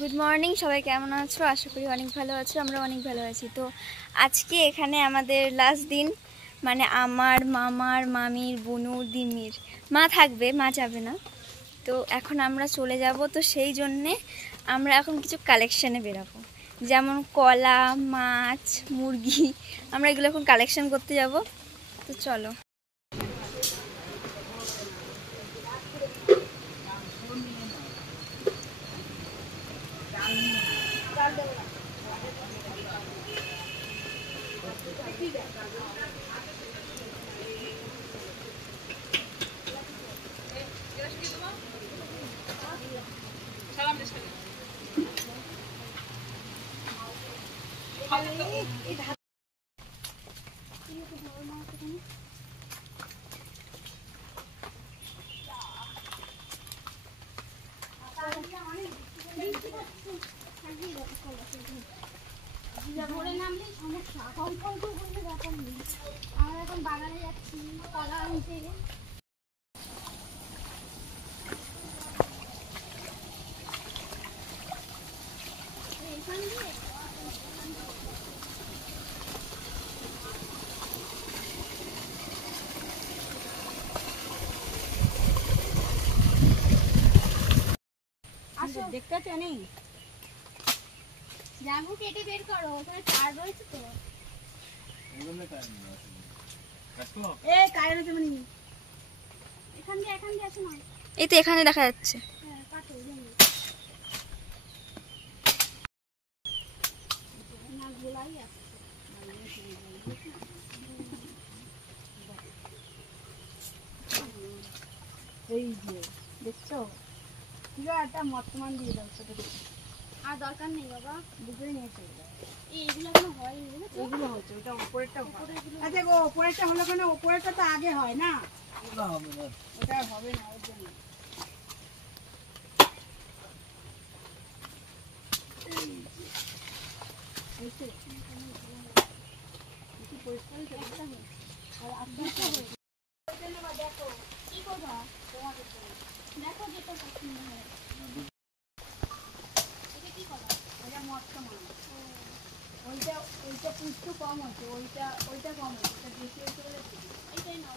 Good morning, সবাই কেমন আছো? আশা করি অনেক ভালো আছো। আমরা অনেক ভালো আছি। তো আজকে এখানে আমাদের লাস্ট দিন, মানে আমার মামার, মামির, বুনুর, দিমির। মা থাকবে, মা যাবে না। তো এখন আমরা চলে যাব। তো সেই জন্যে আমরা এখন কিছু কালেকশানে বেরাবো, যেমন কলা, মাছ, মুরগি। আমরা এগুলো এখন কালেকশান করতে যাব। তো চলো। আমরা এখন বাগানে যাচ্ছি কলা আনতে। দেখতে নেই, জামু কেটে বের করো, ওখানে কার রয়েছে তো। এই তো এখানে দেখা যাচ্ছে। এই যে দেখছো, একটা মর্তমান দিয়ে দাও ছোট ছোট। আর দরকার নেই বাবা, দুটোই নিয়ে চলে যাও। এইগুলো এখনো হয়নি, এগুলো হচ্ছে, ওটা উপরেরটা। আচ্ছা গো, উপরেরটা হলো কেন? উপরেরটা তো আগে হয় না, ওটা হবে না, ওটা হবে না, ওর জন্য। ওইটা পুষ্টি কম হচ্ছে, ওইটা কম হচ্ছে, ওটা বেশি হচ্ছে বলে এইটাই না।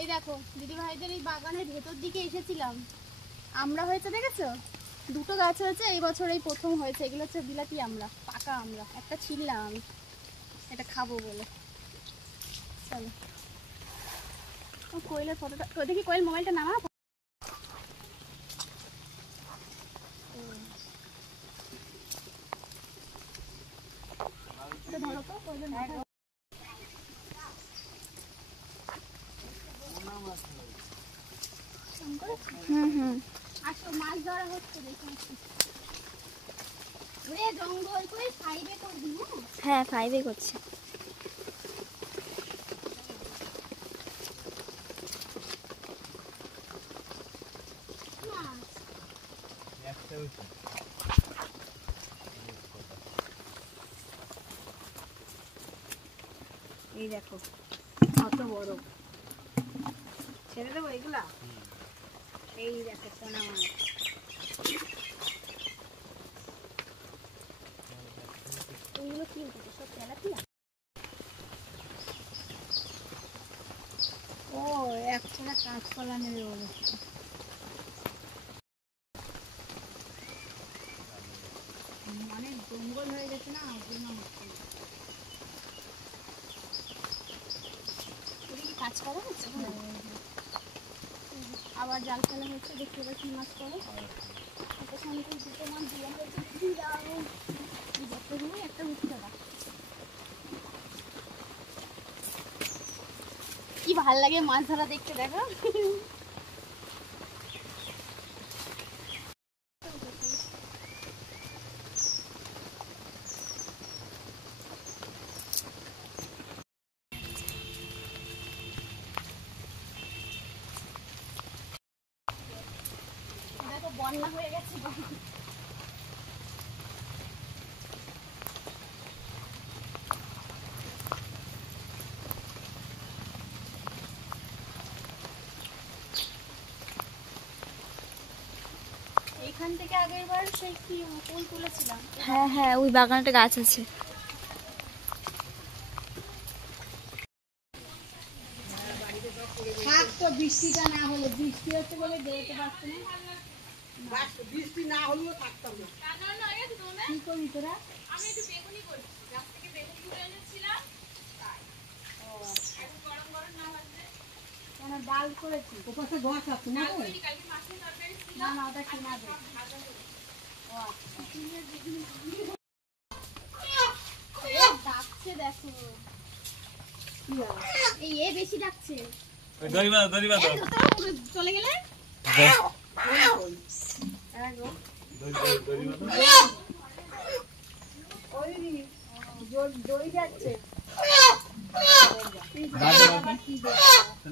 এই দেখো দিদি ভাইদের এই বাগানের ভেতর দিকে এসেছিলাম আমরা, হয়েছে দেখেছো? দুটো গাছ হয়েছে এই বছর, এই প্রথম হয়েছে। এগুলো হচ্ছে বিলাতি আমরা, পাকা আমরা। একটা ছিললাম আমি, এটা খাবো বলে। চলো কোয়েলের ফটোটা দেখি। কোয়েল মোবাইলটা নামা। ধরো তো কোয়েলের মাথা। আসো, মাছ ধরা হচ্ছে, দেখে জঙ্গল করে 5-এ করবি। হ্যাঁ 5-এ করছি। এই দেখো কত বড়। ছেড়ে দেবো এগুলা। এই দেখো পোনা মাছ। এগুলো কি সব তেলাপিয়া? ও একটা কাঁচকলা নেবে বলেছে। মানে জঙ্গল হয়ে গেছে না, ওজন্য হচ্ছে না। কাজ করা হচ্ছে আবার জাল ফেলা হচ্ছে, দেখতে এবার কি মাছ করে। একটা সঙ্গে দুটো মাছ দেওয়া হয়েছে, একটা উঠতে পারে। কি ভাল লাগে মাছ ধরা দেখতে, দেখো। দেখো বন্যা হয়ে গেছে। এখান থেকে আগের বার সেই কি ফুল তুলেছিলাম। হ্যাঁ হ্যাঁ, ওই বাগানটা গাছ আছে। বৃষ্টিটা না হলে, বৃষ্টি হচ্ছে বলে বেরোতে পারছে না। বৃষ্টি না হলেও থাকতাম না। কি করি তোরা? আমি একটু বেগুনি করছি, গাছ থেকে বেগুনি তুলে এনেছিলাম। গরম গরম না ভাজলে কেন ডাল করেছি। ওপাশে গাছ আছে না? না না, ওটা কিনা দেয়। ডাকছে দেখো, এই বেশি ডাকছে। চলে গেলে দই যাচ্ছে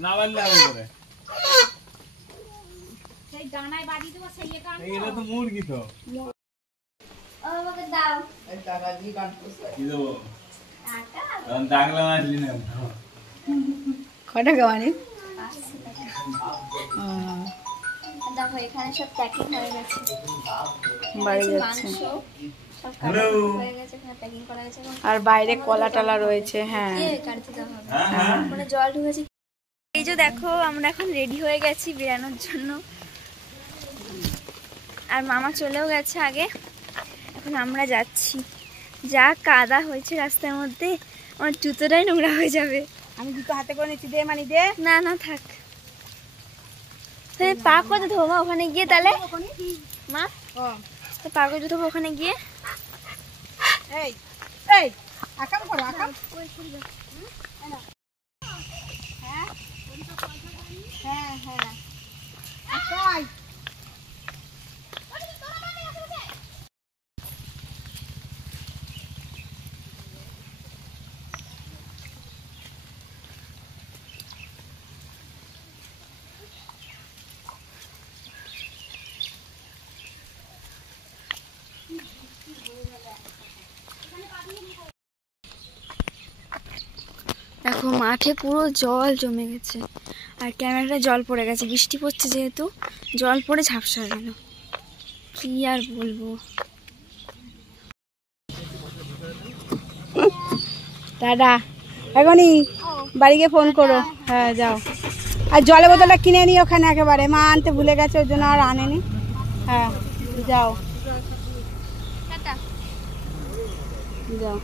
না বললে আমি করে সেই ডানায় বাড়ি দেবো, সেই এটা তো মুরগি তো। আমাকে দাও টাকা দিয়ে কি দেবো? ডাকলাম আসলি না। কটা গাওয়ানি? দেখো এখানে সব প্যাকিং হয়ে গেছে, বাড়ি যাচ্ছে। মাংস সব কাটা হয়ে গেছে, এখানে প্যাকিং করা গেছে। আর বাইরে কলা টলা রয়েছে। হ্যাঁ, কাটতে দেওয়া হবে, মানে জল ঢুকেছে। এই যে দেখো আমরা এখন রেডি হয়ে গেছি বেরানোর জন্য, আর মামা চলেও গেছে আগে। এখন আমরা যাচ্ছি। যা কাদা হয়েছে রাস্তার মধ্যে, আমার জুতোটাই নোংরা হয়ে যাবে। আমি দুটো হাতে করে নিচ্ছি, দে মানি দে। না না থাক, পা করে ধোবো মা ওখানে গিয়ে। তাহলে মা পা করে ধোবো ওখানে গিয়ে। এই এই আকাম করো, আকাম। হ্যাঁ হ্যাঁ হ্যাঁ আকাই। দেখো মাঠে পুরো জল জমে গেছে, আর ক্যামেরাটা জল পড়ে গেছে। বৃষ্টি পড়ছে যেহেতু জল পড়ে ঝাপসা গেল, কি আর বলবো। দাদা এখনই বাড়ি গিয়ে ফোন করো। হ্যাঁ যাও, আর জলের বোতলটা কিনে নি ওখানে, একেবারে মা আনতে ভুলে গেছে, ওর জন্য আর আনেনি। হ্যাঁ যাও যাও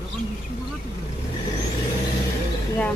যাও।